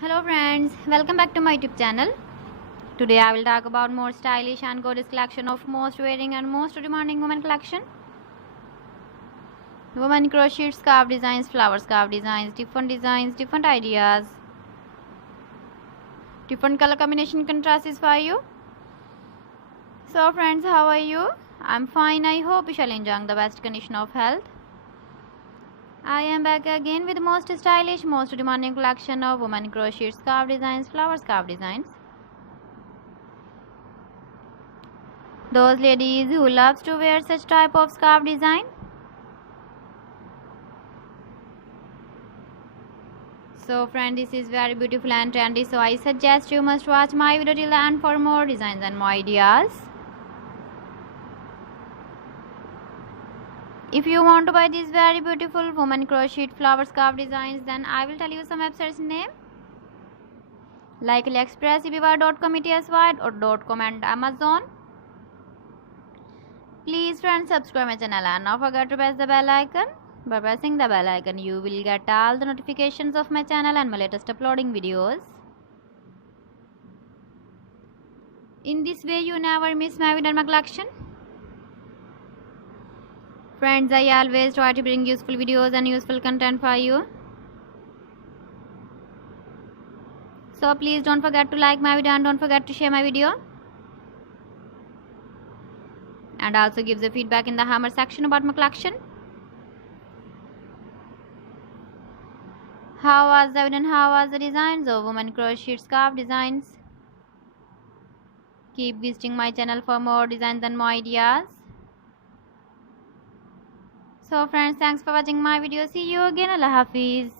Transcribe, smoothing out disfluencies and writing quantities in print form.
Hello friends, welcome back to my YouTube channel. Today I will talk about more stylish and gorgeous collection of most wearing and most demanding women collection. Women crochet scarf designs, flower scarf designs, different ideas, different color combination contrasts for you. So friends, how are you? I'm fine. I hope you shall enjoy the best condition of health. I am back again with the most stylish, most demanding collection of women crochet scarf designs, flower scarf designs. Those ladies who loves to wear such type of scarf design. So friend, this is very beautiful and trendy, so I suggest you must watch my video till the end for more designs and more ideas. If you want to buy these very beautiful woman crochet flower scarf designs, then I will tell you some websites name like AliExpress, eBay.com, ETSY or .com and Amazon. Please friends, subscribe my channel and not forget to press the bell icon. By pressing the bell icon, you will get all the notifications of my channel and my latest uploading videos. In this way, you never miss my video and my collection. Friends, I always try to bring useful videos and useful content for you. So please don't forget to like my video and don't forget to share my video. And also give the feedback in the hammer section about my collection. How was the video and how was the designs of women crochet scarf designs? Keep visiting my channel for more designs and more ideas. So friends, thanks for watching my video. See you again. Allah Hafiz.